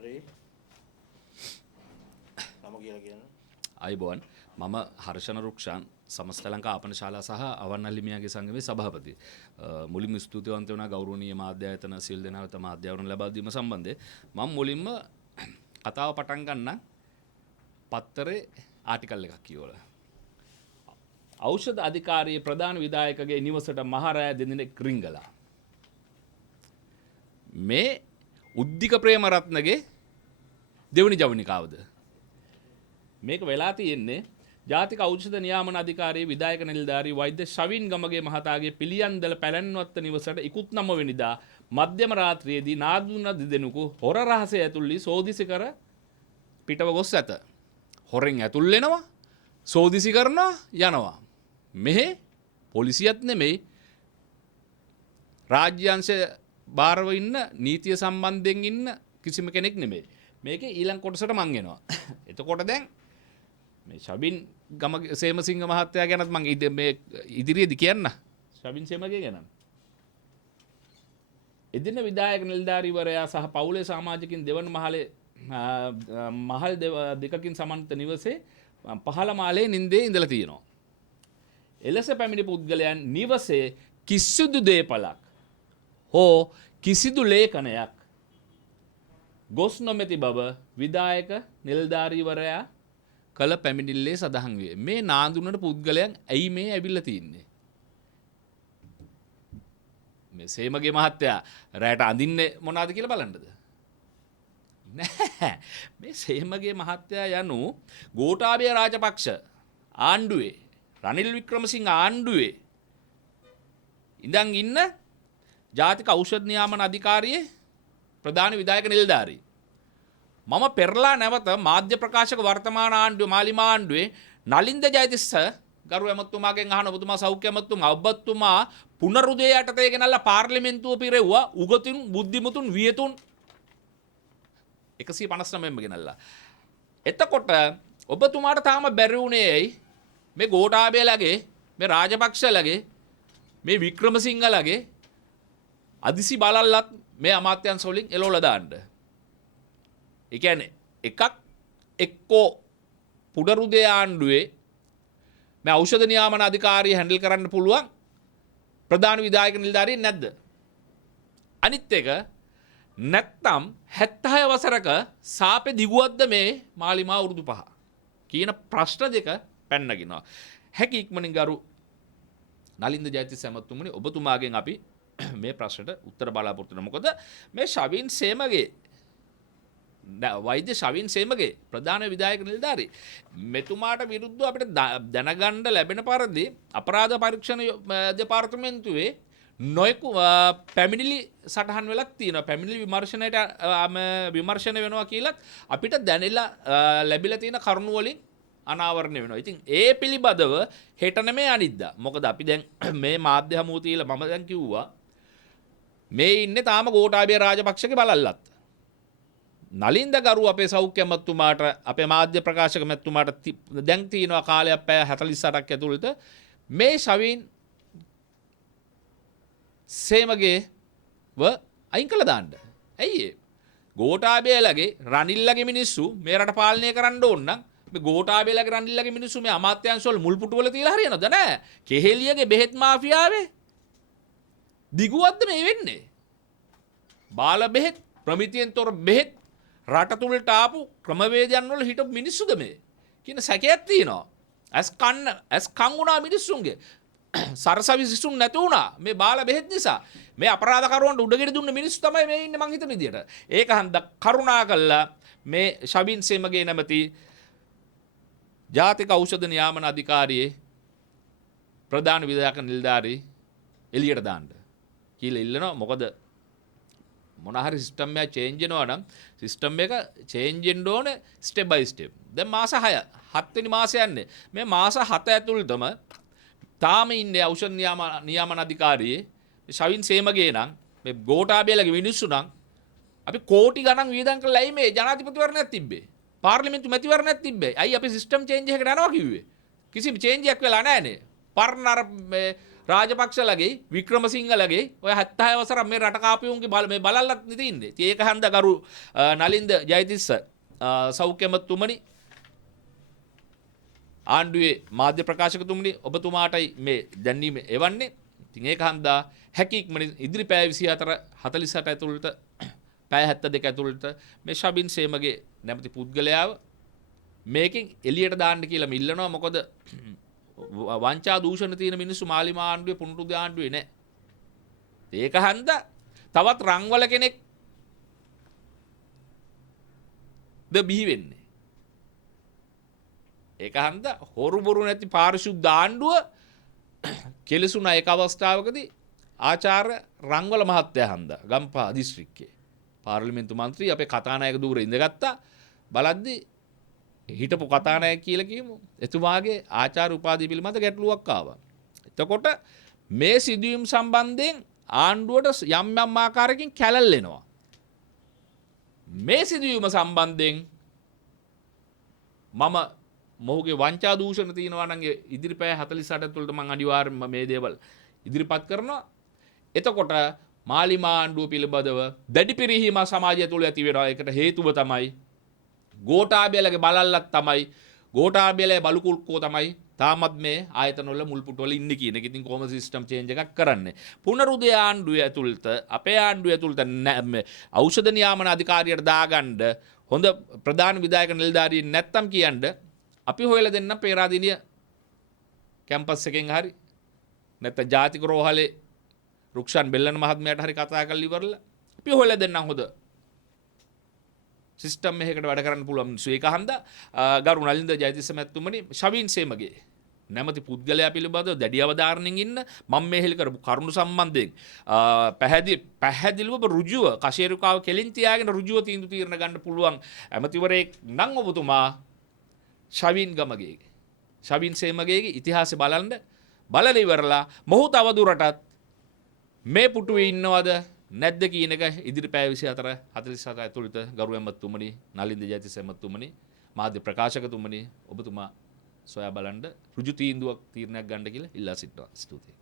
හරි නම කියලා කියන්න. අයිබෝන් මම හර්ෂණ රුක්ෂාන් සමස්ත ලංකා ආපන ශාලා සහ අවන්නල්ලිමියාගේ සංගමේ සභාපති. මුලින්ම ස්තුතිවන්ත වෙනවා ගෞරවනීය මාධ්‍ය ආයතන සියලු දෙනාට මාධ්‍ය ආවරණ ලබා දීම සම්බන්ධයෙන් මම මුලින්ම කතාව පටන් ගන්න පත්තරේ ආටිකල් එකක් කියවලා. ඖෂධ අධිකාරියේ ප්‍රධාන විධායකගේ නිවසට මහරෑ දෙදිනෙක රිංගලා. මේ උද්දික ප්‍රේමරත්නගේ දෙවනි ජවනිකාවද මේක වෙලා තියෙන්නේ ජාතික ඖෂධ නියාමන අධිකාරියේ විධායක නිලධාරී වෛද්‍ය ශවින් ගමගේ මහතාගේ පිළියන්දල පැලැන්වත්ත නිවසට 19 වෙනිදා මධ්‍යම රාත්‍රියේදී නාදුන දෙදෙනෙකු හොර රහසය ඇතුළු සෝදිසි කර පිටව ගොස් ඇත. හොරෙන් ඇතුල් වෙනවා සෝදිසි කරනවා යනවා. මෙහි පොලිසියත් නෙමෙයි රාජ්‍ය අංශ බාරව ඉන්න නීතිය සම්බන්ධයෙන් ඉන්න කිසිම කෙනෙක් නෙමෙයි. මේකේ ඊළඟ කොටසට මං එනවා. එතකොට දැන් මේ ශබින් ගම සේමසිංහ මහත්තයා ගැනත් මං මේ ඉදිරියේදී කියන්න. ශබින් සේමගේ ගැන. එදින විධායක නිලධාරීවරයා සහ පවුලේ සමාජිකින් දෙවන මහල් දෙකකින් සමන්විත නිවසේ පහළ මාලේ නින්දේ ඉඳලා තියෙනවා. එලෙස පැමිණි පුද්ගලයන් නිවසේ කිසිදු දේපලක් හෝ කිසිදු ලේඛනයක් ගොස් නොමැති බව විධායක නිලධාරීවරයා කළ පැමිණිල්ලේ සඳහන් වේ. මේ නාඳුනන පුද්ගලයන් ඇයි මේ ඇවිල්ලා තින්නේ? මේ සේමගේ මහත්තයා රැට අඳින්නේ මොනවද කියලා බලන්නද? නෑ. මේ සේමගේ මහත්තයා යනු ගෝඨාභය රාජපක්ෂ ආණ්ඩුවේ රනිල් වික්‍රමසිංහ ආණ්ඩුවේ ඉඳන් ඉන්න ජාතික ඖෂධ නියාමන අධිකාරියේ ප්‍රධාන විධායක නිලධාරී. මම පෙරලා නැවත මාධ්‍ය ප්‍රකාශක වර්තමාන ආණ්ඩුවේ මාලිමා ආණ්ඩුවේ නලින්ද ජයතිස්ස ගරු ඇමතුමාගෙන් අහන ඔබතුමා සෞඛ්‍ය ඇමතුමා ඔබතුමා පුනරුදය යටතේ ගෙනල්ලා පාර්ලිමේන්තුව පිරෙව්වා උගතුන් බුද්ධිමතුන් වියතුන් 159ම ගෙනල්ලා. එතකොට ඔබතුමාට තාම බැරි වුණේ ඇයි මේ ගෝඨාභයලගේ මේ රාජපක්ෂලගේ මේ වික්‍රමසිංහලගේ අදිසි බලල්ලත් මේ අමාත්‍යංශ වලින් එළවලා දාන්න. ඒ කියන්නේ එකක් එක්කෝ පුනරුදය ආණ්ඩුවේ මේ ඖෂධ නියාමන අධිකාරිය හැන්ඩල් කරන්න පුළුවන් ප්‍රධාන විධායක නිලධාරියෙක් නැද්ද? අනිත් එක නැත්තම් 76 වසරක සාපේ දිගුවක්ද මේ මාලිමා වරුදු 5 කියන ප්‍රශ්න දෙක පැන්නගෙනවා. හැකි ඉක්මනින් ගරු නලින්ද ජයතිස්ස ඇමතුමනි ඔබතුමාගෙන් අපි මේ ප්‍රශ්නට උත්තර බලාපොරොත්තු වෙනවා. මොකද මේ ශවින් සේමගේ වෛද්‍ය ශවින් සේමගේ ප්‍රධාන විධායක නිලධාරී මෙතුමාට විරුද්ධව අපිට දැනගන්න ලැබෙන පරිදි අපරාධ පරීක්ෂණ දෙපාර්තමේන්තුවේ නොයෙකු පැමිණිලි සටහන් වෙලක් තියෙනවා. පැමිණිලි විමර්ශනයට විමර්ශන වෙනවා කියලත් අපිට දැනෙලා ලැබිලා තියෙන කරුණු වලින් අනාවරණය වෙනවා. ඉතින් ඒ පිළිබඳව හෙට නෙමෙයි අනිද්දා. මොකද අපි දැන් මේ මාධ්‍ය හමුව තියලා මම දැන් කිව්වා මේ ඉන්නේ තාම ගෝඨාභය රාජපක්ෂගේ බලල්ලත්. නලින්ද ගරු අපේ සෞඛ්‍ය ඇමතුමාට අපේ මාධ්‍ය ප්‍රකාශක ඇමතුමාට දැන් තියෙනවා කාලයක් පැය 48ක් ඇතුළත මේ ශවින් සේමගේව අයින් කළා දාන්න. ඇයි ඒ? ගෝඨාභයලගේ රනිල්ලගේ මිනිස්සු මේ රට පාලනය කරන්න ඕන නම් මේ ගෝඨාභයලගේ රනිල්ලගේ මිනිස්සු මේ අමාත්‍යාංශ වල මුල් පුටු වල තියලා හරියනවද නෑ? කෙහෙලියගේ බෙහෙත් මාෆියාවේ දිගුවක්ද මේ වෙන්නේ? බාල බෙහෙත් ප්‍රමිතියෙන් තොර බෙහෙත් රට තුලට ආපු ක්‍රමවේදයන් වල හිටපු මිනිස්සුද මේ කියන සැකයක් තියෙනවා. ඇස් කන් වුණා මිනිස්සුන්ගේ. සරසවි සිසුන් නැති වුණා මේ බාල බෙහෙත් නිසා. මේ අපරාධකරුවන්ට උඩගෙඩි දුන්න මිනිස්සු තමයි මේ ඉන්නේ මං හිතන විදියට. ඒක හන්ද කරුණා කළා මේ ශබින් සේමගේ නැමැති ජාතික ඖෂධ නියාමන අධිකාරියේ ප්‍රධාන විධායක නිලධාරී එළියට දාන්න කියලා ඉල්ලනවා. මොකද මොන හරි සිස්ටම් එක චේන්ජ් වෙනවා නම් සිස්ටම් එක චේන්ජ් වෙන්න ඕනේ ස්ටෙප් බයි ස්ටෙප්. දැන් මාස 6 වෙනි මාසෙ යන්නේ. මේ මාස 7 ඇතුළතම තාම ඉන්නේ ඖෂධ නියාමන අධිකාරියේ ශවින් සේමගේ නම් මේ ගෝඨාභයලගේ මිනිස්සු නම් අපි කෝටි ගණන් වියදම් කරලායි මේ ජනාධිපතිවරණයක් තිබ්බේ. පාර්ලිමේන්තු මැතිවරණයක් තිබ්බේ. අයි අපි සිස්ටම් චේන්ජ් එකකට යනවා කිව්වේ. කිසිම චේන්ජ් එකක් වෙලා නැහැ නේ. පරණ අර මේ රාජපක්ෂලගේ වික්‍රමසිංහලගේ ඔය 76 වසර මේ රට කාපියුන්ගේ මේ බලල්ලත් නිතින්නේ. ඒක හන්ද ගරු නලින්ද ජයතිස්ස සෞඛ්‍ය ඇමතුමනි ආණ්ඩුවේ මාධ්‍ය ප්‍රකාශකතුමනි ඔබතුමාටයි මේ දැන්වීම එවන්නේ. ඉතින් ඒක හන්දා හැකියක්ම ඉදිරි පැය 24 48 ඇතුළත පැය 72 ඇතුළත මේ ශබින් සේමගේ නැමැති පුද්ගලයාව මේකෙන් එළියට දාන්න කියලා මිල්ලනවා. මොකද වංචා දූෂණ තියෙන මිනිස්සු මාලිමා ආණ්ඩුවේ පුනරුද ආණ්ඩුවේ නැහැ. ඒක හන්දා තවත් රංවල කෙනෙක් ද බිහි වෙන්නේ. ඒක හන්දා හොරු බොරු නැති පාරිශුද්ධ ආණ්ඩුව කෙලසුණා එක අවස්ථාවකදී ආචාර්ය රංවල මහත්තයා හන්දා ගම්පහ දිස්ත්‍රික්කයේ පාර්ලිමේන්තු මන්ත්‍රී අපේ කතානායක දූර ඉඳගත්තා. බලද්දි හිටපු කතානායක කියලා කියමු. එතුමාගේ ආචාර්ය උපාධිය පිළිබඳ ගැටලුවක් ආවා. එතකොට මේ සිදුවීම් සම්බන්ධයෙන් ආණ්ඩුවට යම් යම් ආකාරයකින් කැළල් එනවා. මේ සිදුවීම සම්බන්ධයෙන් මම මොහුගේ වංචා දූෂණ තියෙනවා නම් ඉදිරි පැය 48 ඇතුළත මම අනිවාර්යයෙන්ම මේ දේවල් ඉදිරිපත් කරනවා. එතකොට මාලිමා ආණ්ඩුව පිළිබඳව දැඩි පිරිහීම සමාජය තුළ ඇති වෙනවා. ඒකට හේතුව තමයි ගෝඨාභයලගේ බලල්ලක් තමයි ගෝඨාභයලගේ බලුකුල්කෝ තමයි තාමත් මේ ආයතනවල මුල්පුටවල ඉන්නේ කියන එක. ඉතින් කොහොම සිස්ටම් චේන්ජ් එකක් කරන්නේ. පුනරුදය ආණ්ඩුවේ ඇතුළත අපේ ආණ්ඩුවේ ඇතුළත ඖෂධ නියාමන අධිකාරියට දාගන්න හොඳ ප්‍රධාන විධායක නිලධාරියෙක් නැත්තම් කියන්නේ අපි හොයලා දෙන්න පේරාදීනිය කැම්පස් එකෙන් හරි නැත්නම් ජාතික රෝහලේ රුක්ෂාන් බෙල්ලන මහත්මයාට හරි කතා කරලා ඉවරලා අපි හොයලා දෙන්නම් හොඳ සිස්ටම් එකකට වැඩ කරන්න පුළුවන් මිනිස්සු. ඒක හන්දා ගරු නලින්ද ජයතිස්ස මැතිතුමනි ශවීන් සේමගේ නැමැති පුද්ගලයා පිළිබඳව දැඩි අවධාරණයෙන් ඉන්න මම මේ හෙළි කරපු කරුණු සම්බන්ධයෙන් පැහැදිලිව ඍජුව කෂේරුකාව කෙලින් තියාගෙන ඍජුව තීන්දුව తీරන ගන්න පුළුවන් ඇමතිවරයෙක් නම් ඔබතුමා ශවීන් ගමගේ ශවීන් සේමගේගේ ඉතිහාසය බලන්න බලලා ඉවරලා මොහු තවදුරටත් මේ පුටුවේ ඉන්නවද නැද්ද කියන එක ඉදිරි පැය 24 47 ඇතුළත ගරු ඇමතුමනි නලින්ද ජයතිස්ස ඇමතුමනි මාධ්‍ය ප්‍රකාශකතුමනි ඔබතුමා සොයා බලන්න ඍජු තීන්දුවක් තීරණයක් ගන්න කියලා ඉල්ලා සිටිනවා. ස්තුතියි.